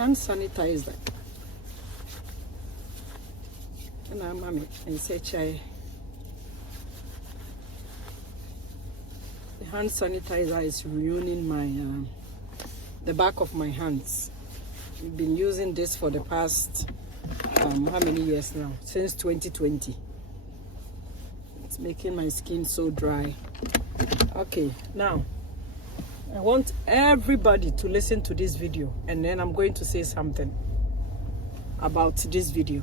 hand sanitizer. And I'm mommy and say chai. The hand sanitizer is ruining my the back of my hands. We've been using this for the past how many years now? Since 2020. It's making my skin so dry. Okay, now I want everybody to listen to this video, and then I'm going to say something about this video.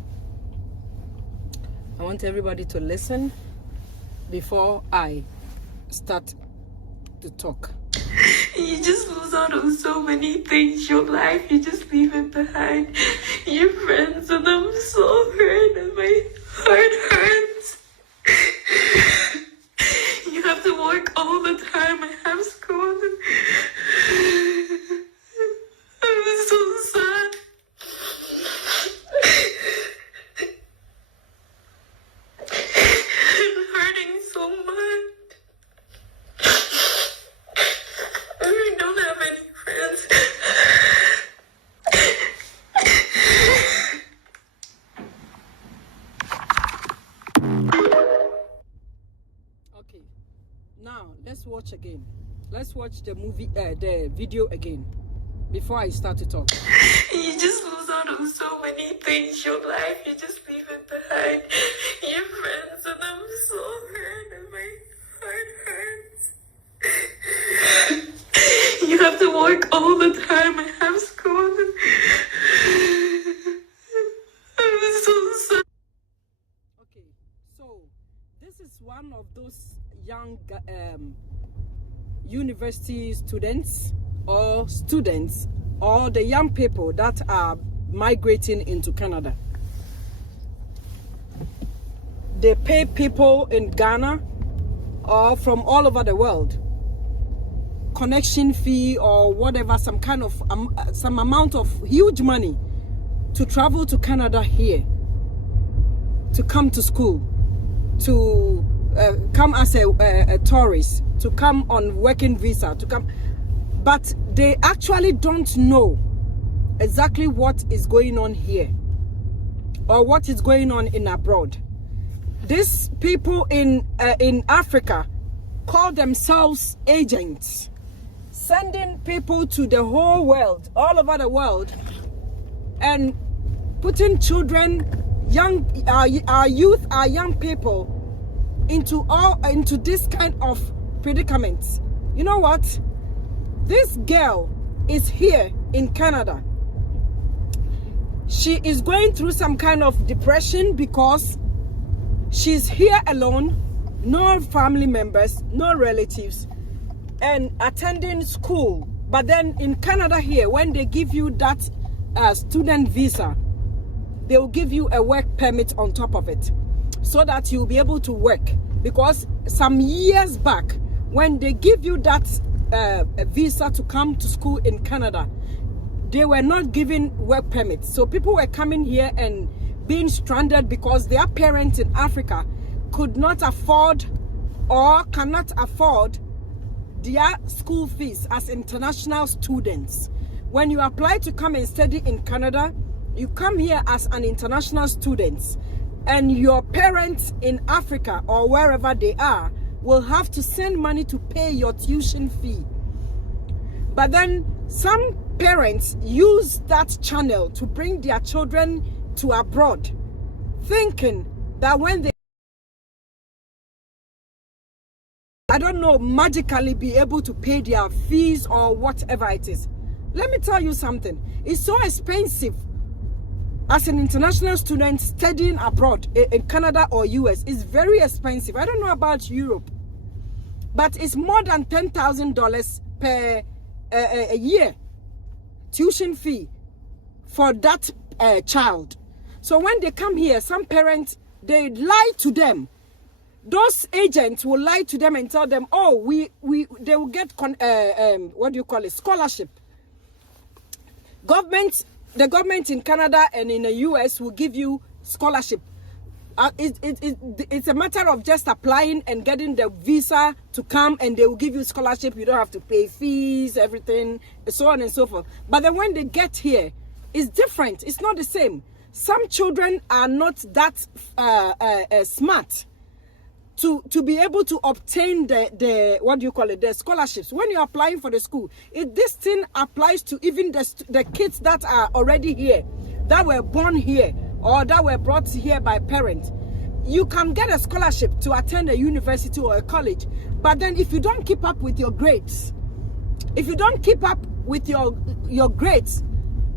I want everybody to listen before I start to talk. You just lose out on so many things. Your life, you just leave it behind. Your friends, and I'm so hurt, and my heart hurts. You have to work all the time. I have school. I'm so sad. I'm hurting so much. I don't have any friends. Okay, now let's watch again. Let's watch the movie, the video again before I start to talk. You just lose out on so many things. Your life, you just leave it behind. Your friends, and I'm so hurt, and my heart hurts. You have to work all the time. I have school. I'm so sad. Okay, so this is one of those young university students or the young people that are migrating into Canada. They pay people in Ghana or from all over the world connection fee or whatever, some kind of some amount of huge money to travel to Canada here, to come to school, to come as a tourist, to come on working visa, to come, but they actually don't know exactly what is going on here or what is going on in abroad. These people in Africa call themselves agents, sending people to the whole world, all over the world, and putting children, our youth, our young people into this kind of predicaments. You know what? This girl is here in Canada. She is going through some kind of depression because she's here alone, no family members, no relatives, and attending school. But then in Canada here, when they give you that student visa, they will give you a work permit on top of it, so that you'll be able to work. Because some years back, when they give you that visa to come to school in Canada, they were not giving work permits. So people were coming here and being stranded because their parents in Africa could not afford or cannot afford their school fees as international students. When you apply to come and study in Canada, you come here as an international student, and your parents in Africa or wherever they are will have to send money to pay your tuition fee. But then some parents use that channel to bring their children to abroad, thinking that when they, I don't know, magically be able to pay their fees or whatever it is. Let me tell you something. It's so expensive as an international student studying abroad in Canada or US. It's very expensive. I don't know about Europe, but it's more than $10,000 per a year tuition fee for that child. So when they come here, some parents, they lie to them. Those agents will lie to them and tell them, oh, they will get what do you call it, scholarship. The government in Canada and in the US will give you scholarship. It's a matter of just applying and getting the visa to come, and they will give you scholarship. You don't have to pay fees, everything, so on and so forth. But then when they get here, It's different. It's not the same. Some children are not that smart to be able to obtain the what do you call it, the scholarships. When you're applying for the school, this thing applies to even the kids that are already here, that were born here, or that were brought here by parents. You can get a scholarship to attend a university or a college, but then if you don't keep up with your grades, if you don't keep up with your grades,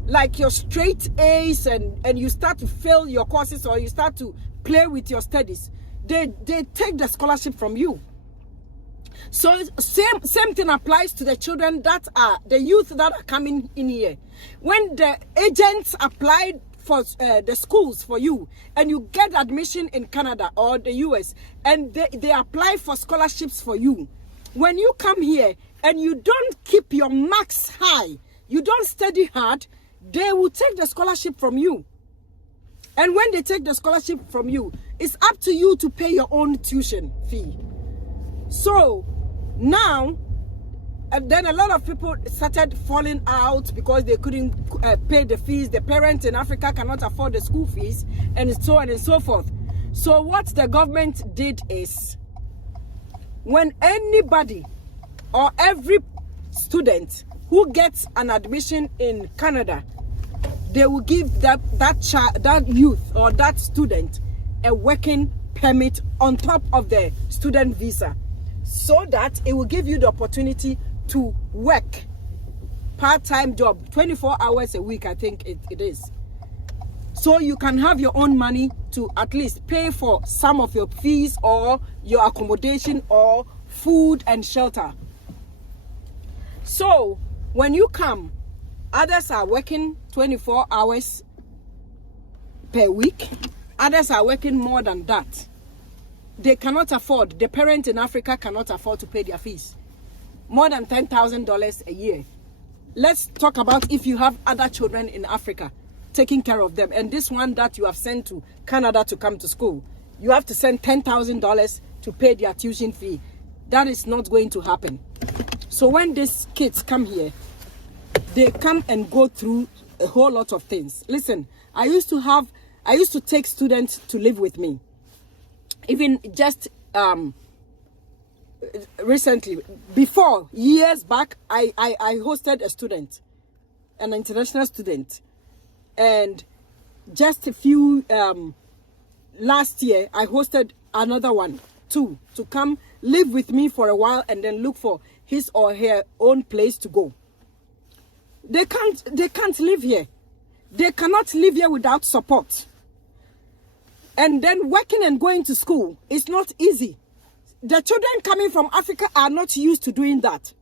like your straight A's, and you start to fail your courses, or you start to play with your studies, they take the scholarship from you. So same thing applies to the children that are the youth that are coming in here. When the agents applied for the schools for you, and you get admission in Canada or the US, and they apply for scholarships for you, when you come here and you don't keep your marks high, you don't study hard, they will take the scholarship from you. And when they take the scholarship from you, it's up to you to pay your own tuition fee. So now, and then a lot of people started falling out because they couldn't pay the fees. The parents in Africa cannot afford the school fees, and so on and so forth. So what the government did is, when anybody or every student who gets an admission in Canada, they will give that youth or that student a working permit on top of the student visa, so that it will give you the opportunity to work part-time job, 24 hours a week, I think it is. So you can have your own money to at least pay for some of your fees or your accommodation or food and shelter. So when you come, others are working 24 hours per week. Others are working more than that. They cannot afford, the parent in Africa cannot afford to pay their fees. More than $10,000 a year. Let's talk about if you have other children in Africa, taking care of them. And this one that you have sent to Canada to come to school, you have to send $10,000 to pay their tuition fee. That is not going to happen. So when these kids come here, they come and go through a whole lot of things. Listen, I used to take students to live with me. Even just recently, before, years back, I hosted a student, an international student, and just a few last year I hosted another one too, to come live with me for a while and then look for his or her own place to go. They can't live here. They cannot live here without support. And then working and going to school is not easy. The children coming from Africa are not used to doing that.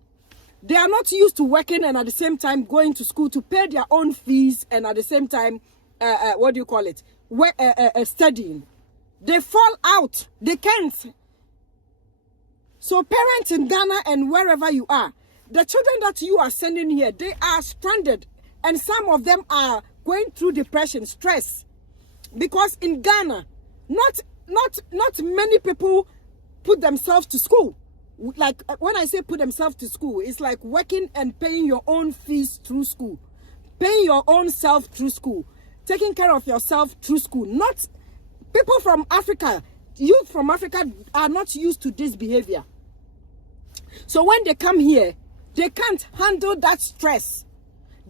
They are not used to working and at the same time going to school to pay their own fees, and at the same time, studying. They fall out. They can't. So parents in Ghana and wherever you are, the children that you are sending here, they are stranded, and some of them are going through depression, stress. Because in Ghana, not many people put themselves to school. Like when I say put themselves to school, it's like working and paying your own fees through school, paying your own self through school, taking care of yourself through school. Not people from Africa, youth from Africa are not used to this behavior. So when they come here, they can't handle that stress.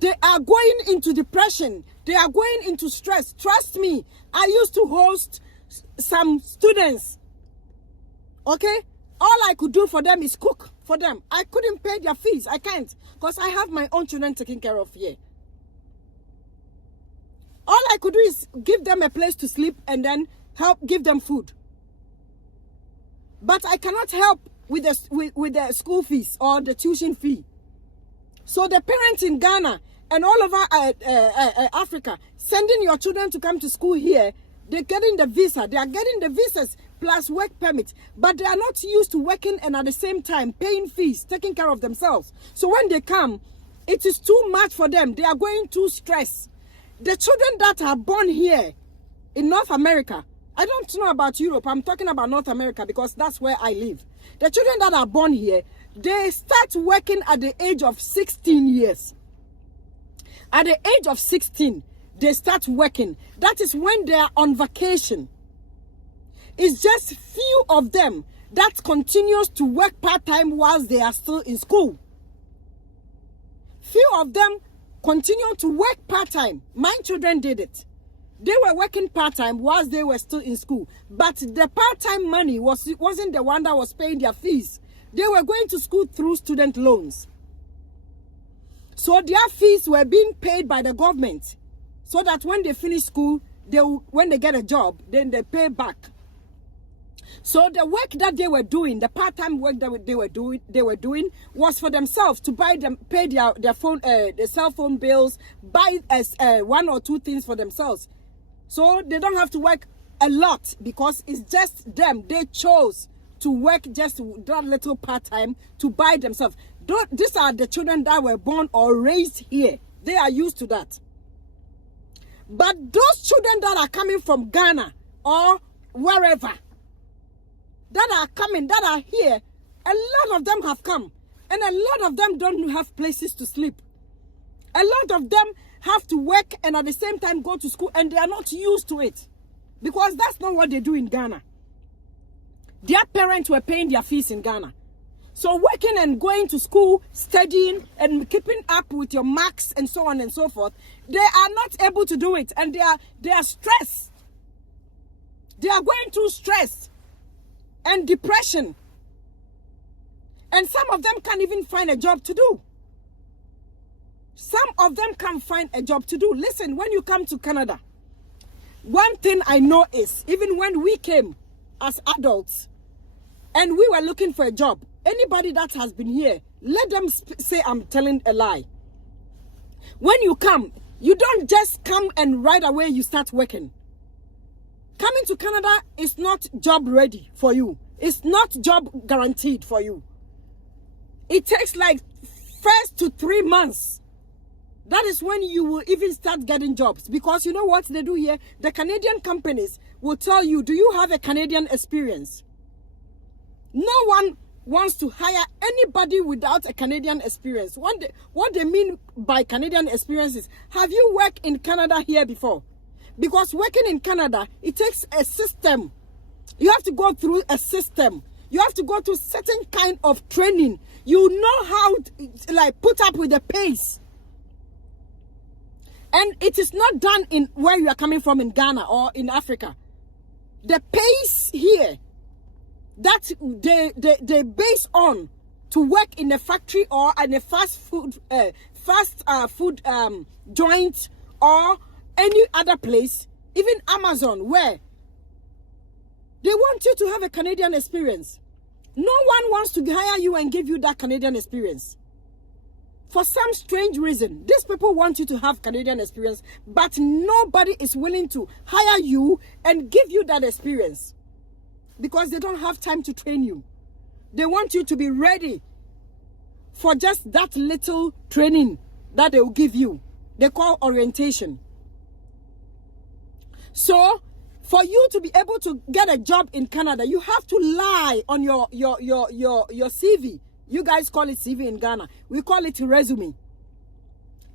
They are going into depression. They are going into stress. Trust me, I used to host some students. Okay? All I could do for them is cook for them. I couldn't pay their fees. I can't, because I have my own children taken care of here. All I could do is give them a place to sleep and then give them food. But I cannot help with the school fees or the tuition fee. So the parents in Ghana and all over Africa, sending your children to come to school here, they're getting the visa. They are getting the visas plus work permit. But they are not used to working and at the same time paying fees, taking care of themselves. So when they come, it is too much for them. They are going through stress. The children that are born here in North America, I don't know about Europe. I'm talking about North America because that's where I live. The children that are born here, they start working at the age of 16 years. At the age of 16, they start working. That is when they are on vacation. It's just few of them that continues to work part-time whilst they are still in school. Few of them continue to work part-time. My children did it. They were working part-time whilst they were still in school. But the part-time money wasn't the one that was paying their fees. They were going to school through student loans. So their fees were being paid by the government. So that when they finish school, when they get a job, then they pay back. So the work that they were doing, the part-time work that they were doing was for themselves to pay their phone, their cell phone bills, buy one or two things for themselves. So they don't have to work a lot because it's just them. They chose to work just that little part-time to buy themselves. These are the children that were born or raised here. They are used to that. But those children that are coming from Ghana or wherever, that are coming, that are here, a lot of them have come. And a lot of them don't have places to sleep. A lot of them have to work and at the same time go to school, and they are not used to it. Because that's not what they do in Ghana. Their parents were paying their fees in Ghana. So working and going to school, studying and keeping up with your marks and so on and so forth, they are not able to do it, and they are stressed. They are going through stress and depression. And some of them can't even find a job to do. Some of them can't find a job to do. Listen, when you come to Canada, one thing I know is, even when we came as adults and we were looking for a job, anybody that has been here, let them say I'm telling a lie. When you come, you don't just come and right away you start working. Coming to Canada is not job ready for you. It's not job guaranteed for you. It takes like 1 to 3 months. That is when you will even start getting jobs. Because you know what they do here? The Canadian companies will tell you, do you have a Canadian experience? No one wants to hire anybody without a Canadian experience. What they mean by Canadian experience is, have you worked in Canada here before? Because working in Canada, it takes a system. You have to go through a system. You have to go through certain kind of training. You know how to like put up with the pace. And it is not done in where you are coming from in Ghana or in Africa. The pace here that they base on to work in a factory or in a fast food joint or any other place, even Amazon, where they want you to have a Canadian experience. No one wants to hire you and give you that Canadian experience. For some strange reason, these people want you to have Canadian experience, but nobody is willing to hire you and give you that experience because they don't have time to train you. They want you to be ready for just that little training that they will give you. They call orientation. So, for you to be able to get a job in Canada, you have to lie on your CV. You guys call it CV in Ghana. We call it resume.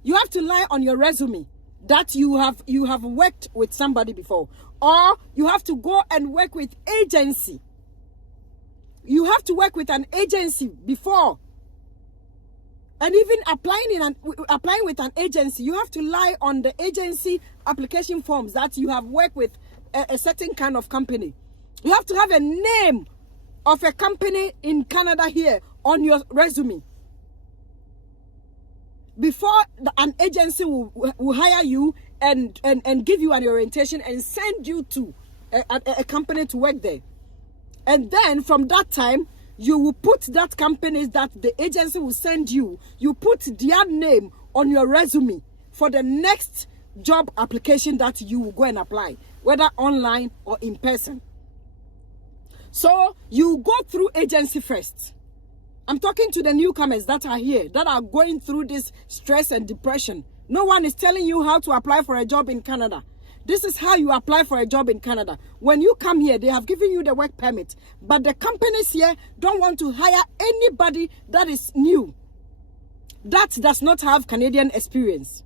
You have to lie on your resume that you have worked with somebody before. Or you have to go and work with agency. You have to work with an agency before. And even applying with an agency, you have to lie on the agency application forms that you have worked with a certain kind of company. You have to have a name of a company in Canada here on your resume before an agency will hire you and give you an orientation and send you to a company to work there. And then from that time, you will put that company that the agency will send you, you put their name on your resume for the next job application that you will go and apply, whether online or in person. So you go through agency first. I'm talking to the newcomers that are here, that are going through this stress and depression. No one is telling you how to apply for a job in Canada. This is how you apply for a job in Canada. When you come here, they have given you the work permit. But the companies here don't want to hire anybody that is new, that does not have Canadian experience.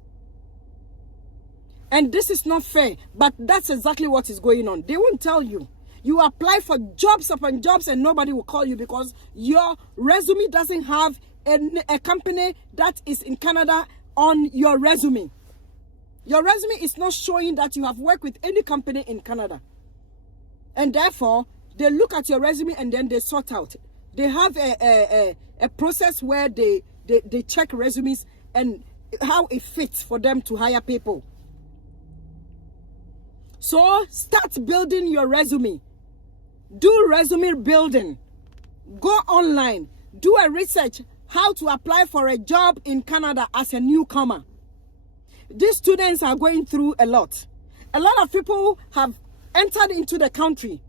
And this is not fair, but that's exactly what is going on. They won't tell you. You apply for jobs upon jobs and nobody will call you because your resume doesn't have a company that is in Canada on your resume. Your resume is not showing that you have worked with any company in Canada. And therefore, they look at your resume and then they sort out. They have a process where they check resumes and how it fits for them to hire people. So start building your resume. Do resume building. Go online. Do a research how to apply for a job in Canada as a newcomer. These students are going through a lot. A lot of people have entered into the country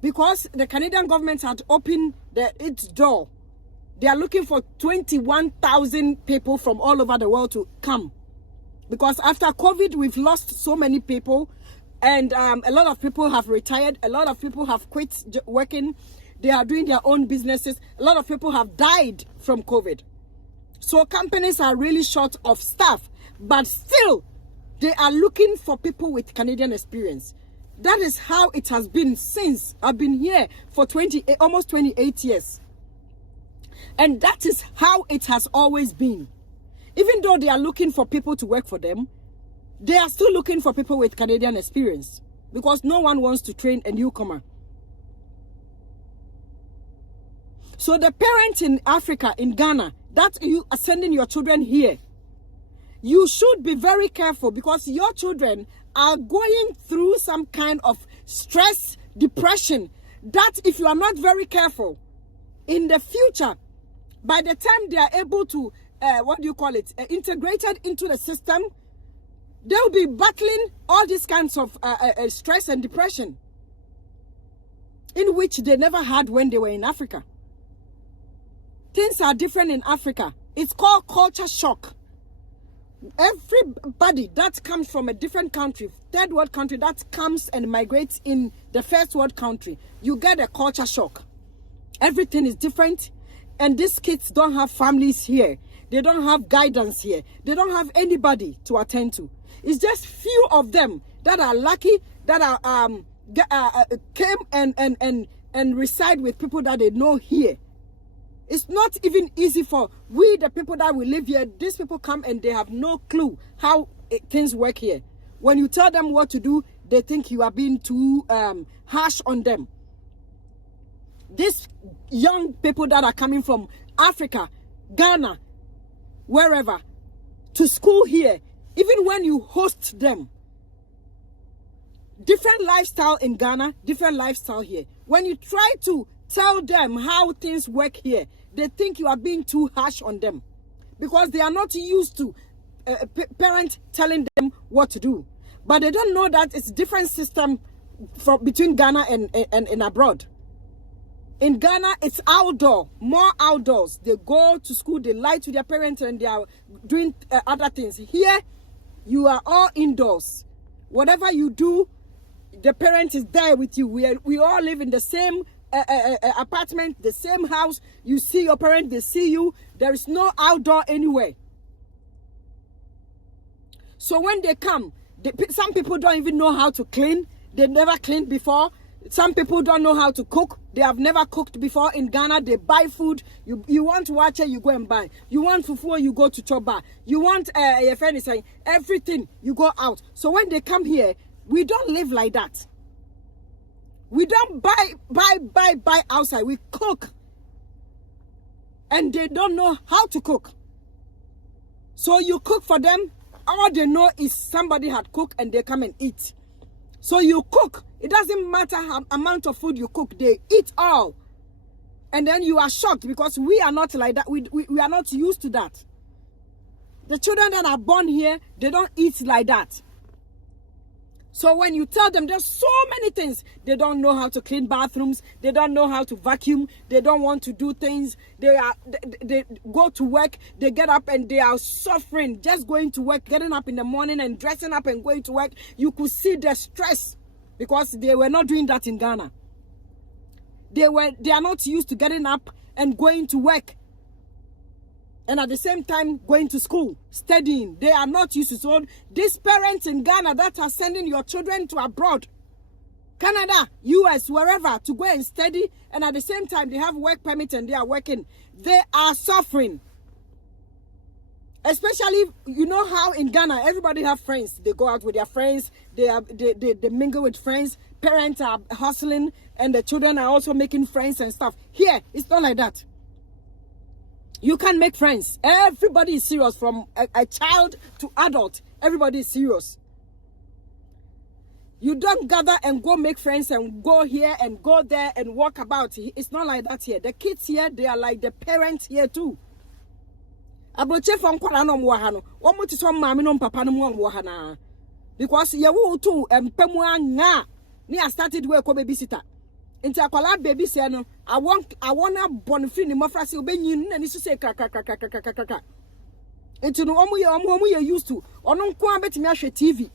because the Canadian government had opened its door. They are looking for 21,000 people from all over the world to come. Because after COVID, we've lost so many people. And a lot of people have retired. A lot of people have quit working. They are doing their own businesses. A lot of people have died from COVID. So companies are really short of staff. But still, they are looking for people with Canadian experience. That is how it has been since I've been here for almost 28 years. And that is how it has always been. Even though they are looking for people to work for them, they are still looking for people with Canadian experience because no one wants to train a newcomer. So the parents in Africa, in Ghana, that you are sending your children here, you should be very careful because your children are going through some kind of stress, depression, that if you are not very careful, in the future, by the time they are able to, integrated into the system, they'll be battling all these kinds of stress and depression, in which they never had when they were in Africa. Things are different in Africa. It's called culture shock. Everybody that comes from a different country, third world country, that comes and migrates in the first world country, you get a culture shock. Everything is different, and these kids don't have families here. They don't have guidance here. They don't have anybody to attend to. It's just few of them that are lucky, that are came and reside with people that they know here. It's not even easy for we, the people that will live here. These people come and they have no clue how things work here. When you tell them what to do, they think you are being too harsh on them. These young people that are coming from Africa, Ghana, wherever, to school here, even when you host them, different lifestyle in Ghana, different lifestyle here. When you try to tell them how things work here, they think you are being too harsh on them because they are not used to parents telling them what to do. But they don't know that it's a different system between Ghana and abroad. In Ghana, it's outdoor, more outdoors. They go to school, they lie to their parents, and they are doing other things. Here, you are all indoors. Whatever you do, the parent is there with you. We all live in the same apartment, the same house. You see your parent, they see you. There is no outdoor anywhere. So when they come, some people don't even know how to clean. They never cleaned before. Some people don't know how to cook. They have never cooked before. In Ghana, they buy food. You want wache, you go and buy. You want fufu, you go to choba. You want everything, you go out. So when they come here, we don't live like that. We don't buy outside. We cook. And they don't know how to cook. So you cook for them. All they know is somebody had cooked and they come and eat. So you cook. It doesn't matter how amount of food you cook. They eat all. And then you are shocked because we are not like that. We are not used to that. The children that are born here, they don't eat like that. So when you tell them there's so many things, they don't know how to clean bathrooms, they don't know how to vacuum, they don't want to do things, they go to work, they get up and they are suffering just going to work, getting up in the morning and dressing up and going to work. You could see the stress because they were not doing that in Ghana. They are not used to getting up and going to work and at the same time going to school, studying. They are not used to. So these parents in Ghana that are sending your children to abroad, Canada, US, wherever, to go and study, and at the same time they have work permit and they are working, they are suffering. Especially, you know how in Ghana everybody have friends. They go out with their friends, they mingle with friends. Parents are hustling and the children are also making friends and stuff. Here, it's not like that. You can't make friends. Everybody is serious, from a child to adult. Everybody is serious. You don't gather and go make friends and go here and go there and walk about. It's not like that here. The kids here, they are like the parents here too. Abroche from Kwarano Mwahano. One more to some mammy no papa no Mwahana. Because you will too and Pemwa na. Me I started work with babysitter. Into a collab baby say no. I want a bonfin in my frasi obeying and it's to say crack. Into no omu you used to. Or no quambet me TV.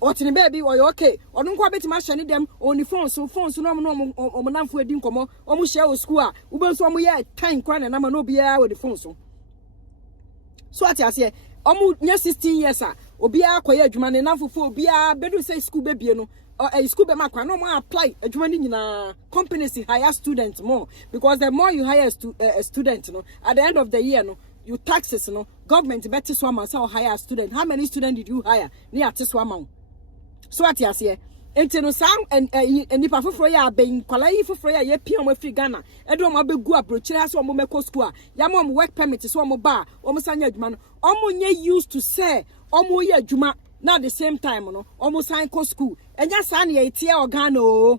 Or to the baby or okay. Or no quambet my shiny them on the phone so no or manam for a dinkomo, almost share school. Uber some year time crying and I'm no be with the phone so. So what I say, almost near 16 years, Obia Koya Juman enough for Bia, better say school baby no. Or a school baby, no more apply a Juman in companies hire students more, because the more you hire a student, at the end of the year, you taxes, government better swam so hire a student. How many students did you hire near to swam? So what I say, and Sam and Nipa for ya being Kalai for Freya, ye pion free Ghana, Edom Abe Gua, Brochas or Momeko Square, Yamom work permit is one bar, almost an edgeman, almost used to say, almost ye Juma. Now the same time, almost sign school. And yes, son, ye tear or Ghana.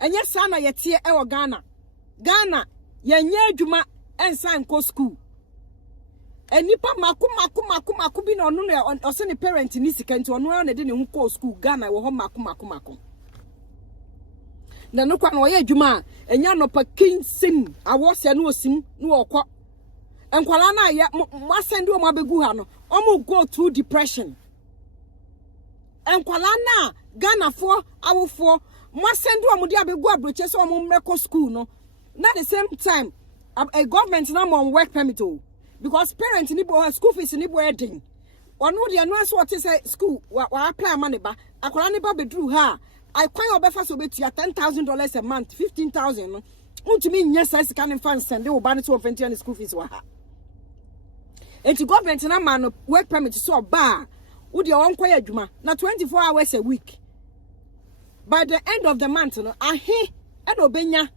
And yes, son, ye tear or Ghana. Ghana, ye near Juma and sign school. And nipa maku bi no no or send a parent in this country or no didn't go school Ghana or home maku. Na no kwa no ye Juma and ya no pa king sim. I was ya no sim no okwa. And kwala na ya ma send o ma begu ha no. Omo go through depression. And kwala na Ghana for our for ma send o mo dia begu abroche so omo mreko school no. Na the same time a government na mo work permit o, because parents ni bo school fees ni bo edin. Onu de no so what say school wa apply money ba. Akwala ni ba bedru ha. I kwan obefa so betia $10,000 a month, 15,000 no. Untumi nya size can fan send we ba no so offentia school fees wa ha. And to government na man work permit so ba wo de won kwaya adwuma na 24 hours a week. By the end of the month no ahe e do benya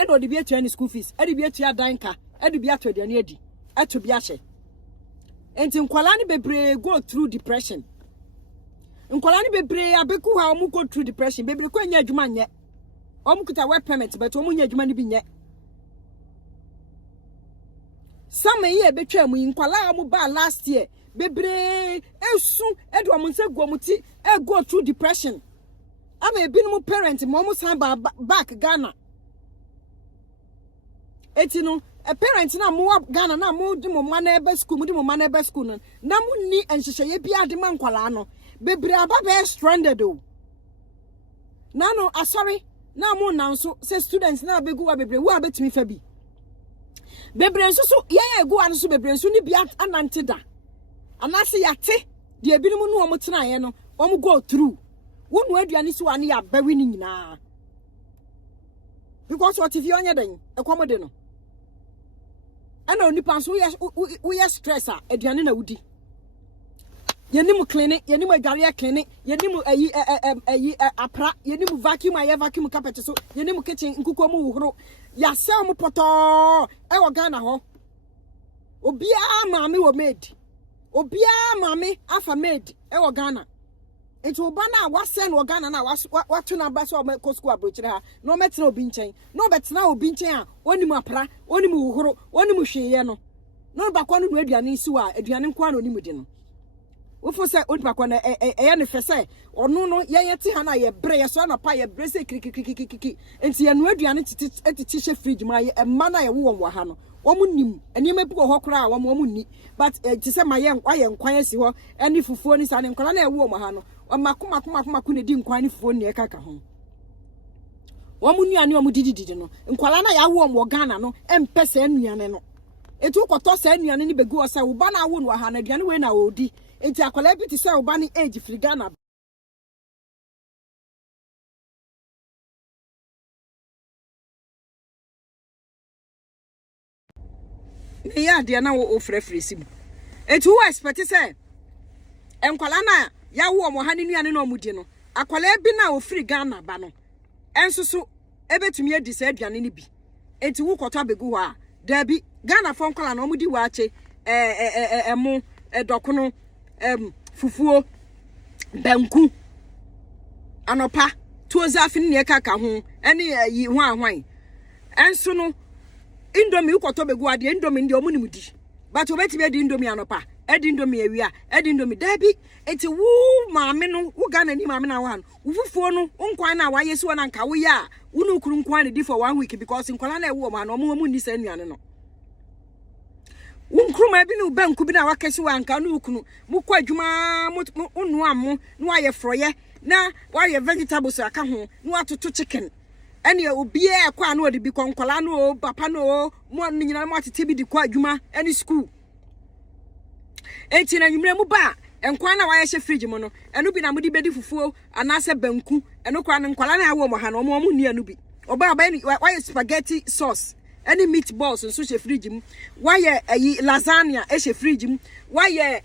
e do de bi atua ni school fees e de bi atua danka e de bi atua de ne adi e to bi ahye. And nkwala ni bebre go through depression. Nkwala ni bebre abeku ha omu go through depression bebre ko anya adwuma nye omu kuta work permit but omu nya adwuma ni bi nye. Some year between mu nkwala mu ba last year bebre esu edu omunse guomuti e go through depression. Ama ebinum parent mo san back Ghana. Etino a parent na mo Ghana na mo di mo man ebe school, mo di mo man ebe school no. Na mo ni enhyehyeye bia de man kwala no. Bebre aba be stranded o. Na no sorry. Na mo na so say students na begu wa bebre wo abetimi fa bi. Bebre nso so ye egu an so bebre nso ni bia anante da. Anase yate de ebinum no omo tena ye no omo go through. Wonu aduane so ane ya bawi ni nyina. Because what if you onye den ekomode no. Ana onipa so we stress a aduane na wudi. Yenimu clinic, yenimu adware clinic, yenimu apra, yenimu vacuum carpet so, yenimu kitchen nkuko mu wuhoro. Ya sell mu poto e wo Ghana ho. Obia maame wo maid. Obia maame afa maid e wo Ghana. Enti oba na wa send wo Ghana na wa to na ba so ko school abrochire ha. No metina obi nchen. No betina obi nchen a onimu apra, onimu wuhoro, onimu hweye no. No ba kwa no aduane nsi wa aduane nkwa na onimu di no. Wofo se onipa kwa na e ne fese ono no ye ti ha na ye bre ye so na pa ye bre se kiki enti ye no aduane titi hye fridge ma ye emma na ye wo ha no omu nim enima bi wo ho kra a omu ni but ti se ma ye nkwan asi ho eni fufuo ni sa ne nkwa na ye wo ha no makuma ne di nkwan ni fufuo ni e kaka ho omu nuane omu didi no nkwala na ya wo Ghana no empese anuane no etu koto sa anuane ni begu o se wo ba na wo no ha na aduane we na odi enti akwala bi ti se wo ba ni age free Ghana me ya de na wo frefre sim etu wo expect say enkwala na ya wo mo ha ni nuane na omudi no akwala bi na wo free Ghana ba no ensusu ebetumi adi sa aduane ni bi enti wo koto abegu ha dabi Ghana fon kwala na omudi wa ache emu edokono fufuo banku anopa tuoza fini ne kaka ho ene yi ho ahwan enso no indomie ukoto begu ade indomie ndi omu nimudi but obeti be di indomie anopa edi indomie awia edi indomie dabi eti wu maame no wu Ghana ni maame na wan ufufuo no nkwan na wa yesu na nka wo ya wunu kuru nkwan ne di for 1 week because nkwala na ewo ma no omu ni sa nuane no unkruma bi no banku bi na wakesi wanka no ukunu mukọ adwuma unu ammo no aye froye na waye vegetables aka ho no atoto chicken ene obi e kwa na odi bi konkola no papa no mo nyina mo atete bi di kwa adwuma ene school enti na nwumre mu ba enkwa na waye hye fridge mo no eno bi na mudi bedi fufuo anase banku eno kwa na nkwala na awo mo ha no mo ni anu bi oba waye spaghetti sauce any meatballs and such a fridge why lasagna e fridge why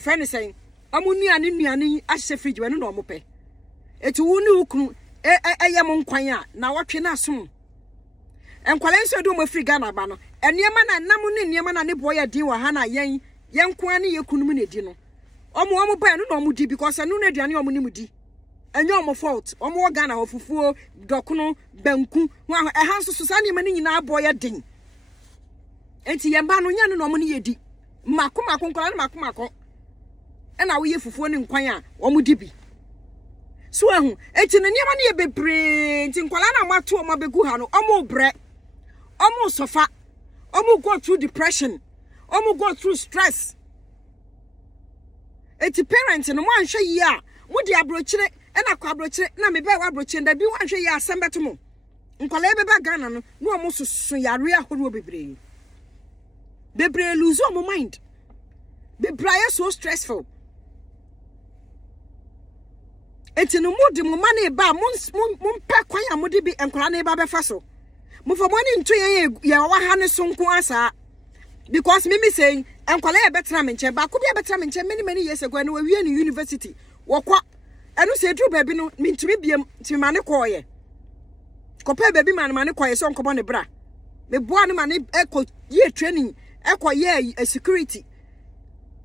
friend saying amunuane a fridge when no mo pe eti woni ukunu eyam nkwan a na wotwe na asom enkwala nso do mo free Ghana ba no enema na nam ne enema na ne boy din wa ha na yen kwan ne yekunum ne di no omo ba no mo di because anu na aduane omo ne mu di enyo omo fault omo Ghana hofufuo dokono banku wa ehanso so sa ne mani nyina boy din enti yemba no nya no omo ne yedi makoma nkola na makoma ena wo ye fufuo ne nkwan a omo di bi so ahu enti ne niam na ye bebre enti nkola na mato omo begu ha no omo bre omo sofa omo go through depression omo go through stress enti parents no mo anhwe yi a mo di abrochire ena kwa abrochire na me be wa abrochire da bi wa anhwe yi asem beto mo nkola be ba Ghana no no omo susu yare ahoro bebre lose omo mind bebre so stressful enti no modi mo mane ba mo pe kwan ya modi bi enkola na ba befa so mo fo money nto ye wa ha ne so nko asa because me saying enkola ye betra me nche ba ko bi betra me nche many years ago na we ni university wokwa enu se dru baby no me ntimi biem ti mane koye ko pe baby mane koye so nko bo ne bra me boa ne mane eko ye training eko ye security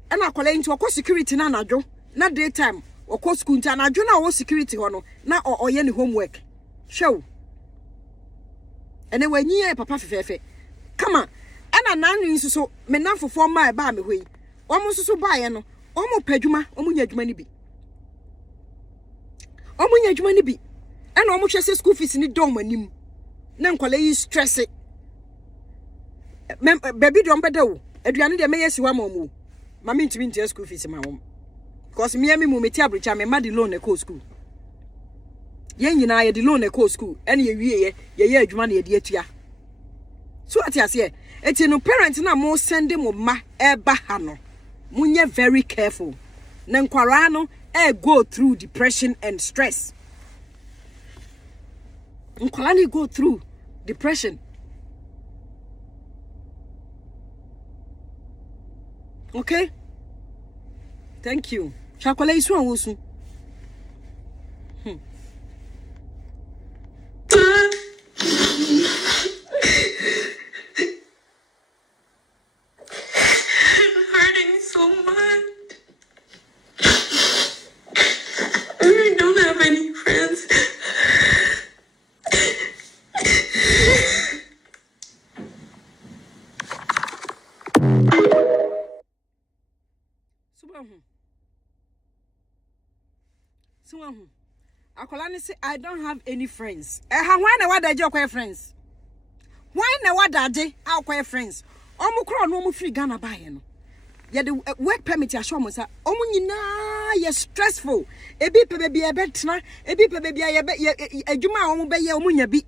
ena akola nti wokọ security na anadwo na daytime wokọ school nti anadwo na wo security ho no na oye ne homework show ene wanyi papa fefefe kama ana nanu nsuso me nanfofo ma ba me hoi omo nsuso ba ye no omo padwuma omo nya adwuma ni bi ana omo hwese school fees ni dom anim na nkwala yi stress baby dom bedawo aduane de meyesi wa mamu mama ntimi ntia school fees ma wom because me mu meti abrocha me ma di loan e ko school yen nyina ye di loan e ko school ene ye wie ye adwuma na ye di atua so atiase eti no parent na mo send mo ma eba ha no munye very careful na nkwara no go through depression and stress nkwara ni go through depression okay thank you chakwala isu anwosu Akolani say I don't have any friends. Why na wada je akwa friends? Why na wada je akwa friends? Omo kro no omo free Ghana ba ye no. Ye the work permit ya show mo say omo nyina ye stressful. Ebi pe be betna, ebi pe be ye adwuma omo be ye omo nya bi.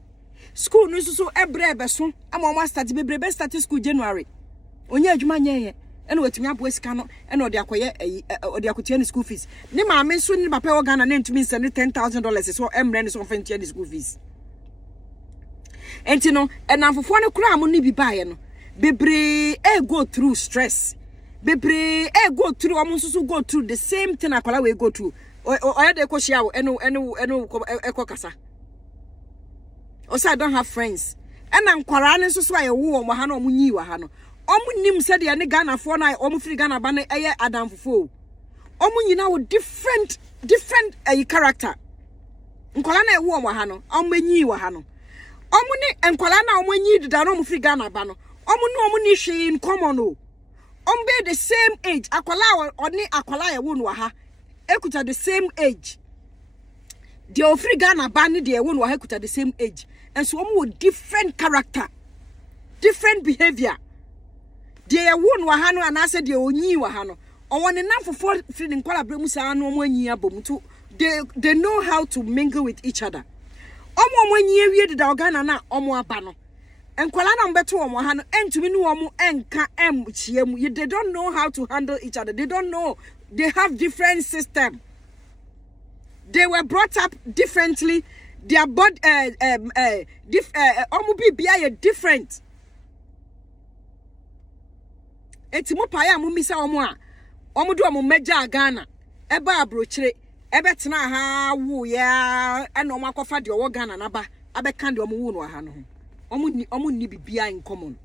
School no so ebre be so. Ama omo start bebre be start school January. Onya adwuma nyeye. Eno wetumi abo sika no eno ode akoye ode akotie school fees. Ni maame so ni papa wo Ghana na ntumi send $10,000 so emre ni so fantie school fees. Enti no enamfofo ne kura am ni bi baaye no. Bebre go through stress. Bebre go through omunsusu go through the same thing akola we go through. Oya de ko shia wo eno kasa. Also I don't have friends. And I'm quarreling so I woo on Mahano Muni Wahano. Nim said the Ghana for night, Free Ghana Banner, Adam Fo. You know different character. Nkolana woo Mahano, Omuni Wahano. Omuni and Kolana Omuni the Danom Free Ghana Banner. Omuni she in common. Ombe the same age. Akola or ni Akolaya won waha. Ekuta the same age. The Free Ghana Banner, the one wahekuta the same age. And so with different character, different behavior. They won wahano and I said they only wahano. Or one enough for feeling qualabramusa no 1 year bomutu. They know how to mingle with each other. 1 year we did Ghana na omo abano. And Kualana beto wahano and to me no omo enka chiemu. They don't know how to handle each other. They don't know. They have different system. They were brought up differently. Their body different. Eti mo paya mo misa omo a omo do omo meja Ghana eba abrochire ebe tena ha wo ya ena omo akofa de owo Ghana na ba abeka de omo wo no ha no omo ni bibia in common.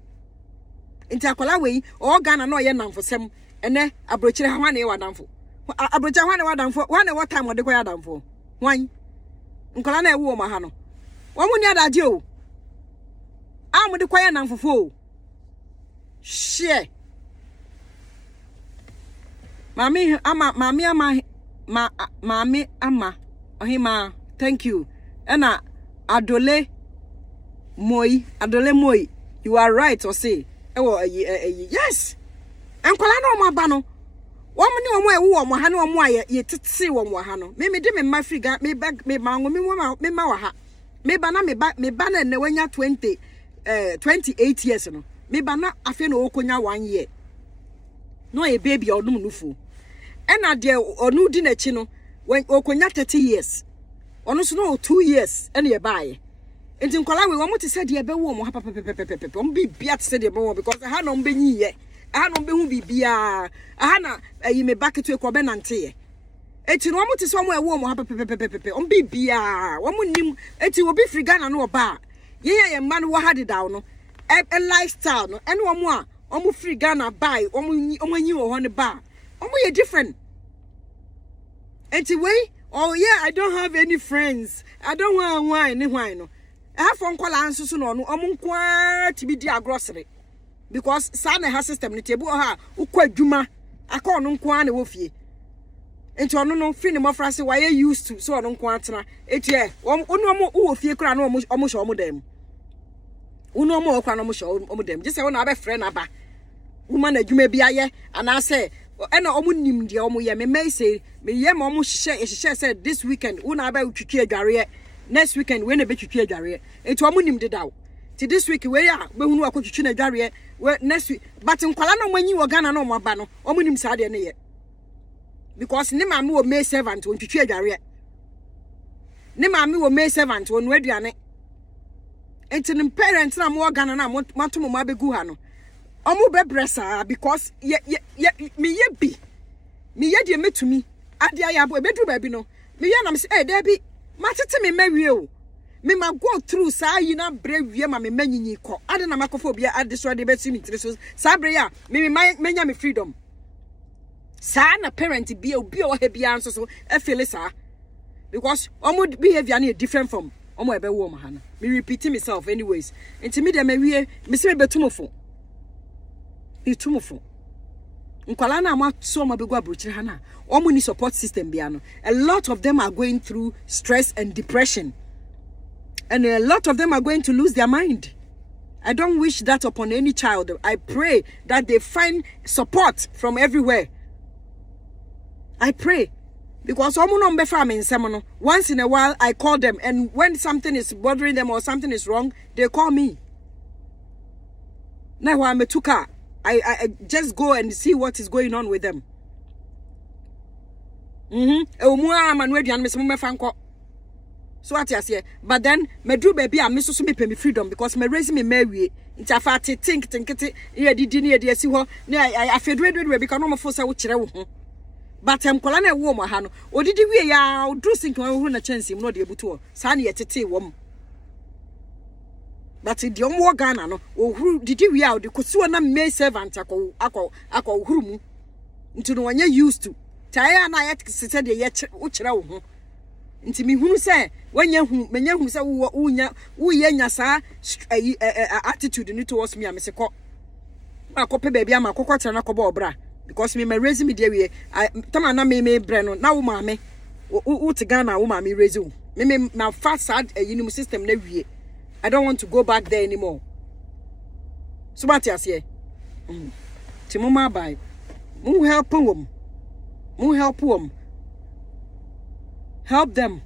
Enti akola we o Ghana na oye namfosem ene abrochire ha wane wa damfo abrochire wane wa damfo wane what time de ko ya damfo wan nkola na ewo ma ha no womu ni adaje o amu de kwaya na mfofo share mami ama ohima thank you ena adole moi you are right or say yes nkola na o ma ba no womu ni omo ewo omo ha na omo aye ye tete wo ha no me de me ma friga me mango me ma wa ha me ba na ne wanya 28 years no me ba na afi na okonya 1 year no e baby odum nufu ena de onu di na chi no when okonya 30 years onu so no 2 years ena ye baaye enti nkola we wo mo te se de be wo mo ha pepepepepe om bi bia te se de be wo because ha no mbenyi ye aha no be hu bibia aha na ayi me back to ekwo be nante ye eti no mo te so mo ewo mo ha pepepepepe on bibia wo mo nim eti obi Free Ghana no oba ye man wo ha de daw no a lifestyle no ene wo mo a omo Free Ghana buy omo nyi wo ho ne ba omo ye different eti we oh yeah I don't have any friends I don't want wine ni wine no e ha fon kwala ansusu no no omo nkwa ti bi di grocery because sana ha system ni tebu ha ukwa adwuma aka ono nkwa na wo fie enti ono no free ni mofra se why used to so ono nkwa atena eti ono mo wo fie kura na omo hye omo dem ono mo okwa na omo hye omo dem je se wona abe frɛ na ba woman adwuma bi aye ana se ena omo nim de omo ye me may say me ye ma omo hye say this weekend wona abe twitwi adware next weekend we na be twitwi adware enti omo nim de daw ti this week we ya be hunu akotwitwi na adware next week but nkwala no manyi wo Ghana no mo ba no omo nim sa de ne ye because ne maame wo May servant won twitwi adware ne maame wo May servant won no aduane enti ne parents na mo Ghana na mato mo abegu ha no omo be bresa because me ye de metumi ade ayabo ebedu ba bi no me ye na me say there be matete me mawie o me ma go through sa yi na brewie ma me manyinyi ko ade na makofo bia ade so ade beti mi treso sa bre ya me manya me freedom sa na parent bia obi o ha bia nso so e feel sa because omo behavior na different from omo ebe wo ma ha na me repeat myself anyways enti me de mawie me se betumofo itumofo nkwala na ma so ma begu abrochire ha na omo ni support system bia no a lot of them are going through stress and depression. And a lot of them are going to lose their mind. I don't wish that upon any child. I pray that they find support from everywhere. I pray. Because once in a while, I call them. And when something is bothering them or something is wrong, they call me. Now I'm a tuka. I just go and see what is going on with them. So what you say? But then me do baby I miss so me pay me freedom because me raise me marry. Nti afa think yeah di e si ho na I fedwe because no mo fo say wo kire wo ho. But kola na wo mo ha no odidi wie ya do think wo na chance no de ebuto sa na yetete wo m. But the omo Ghana no ohuru didi wie a de kosi na me servant akọ ohuru mu. Nti no wanya used to. Taya na yet se de ye wo kire wo ho. Nti mi hunu se menya hu se wo nya sa attitude ni towards me amese ko akope baby am akokọ tira na kobo obra because me raise me there we tama na me bre no na wo maame wo te Ghana wo maame raise wo me na fast sad yinim system na wie I don't want to go back there anymore so what you say ti mo ma bai mo help them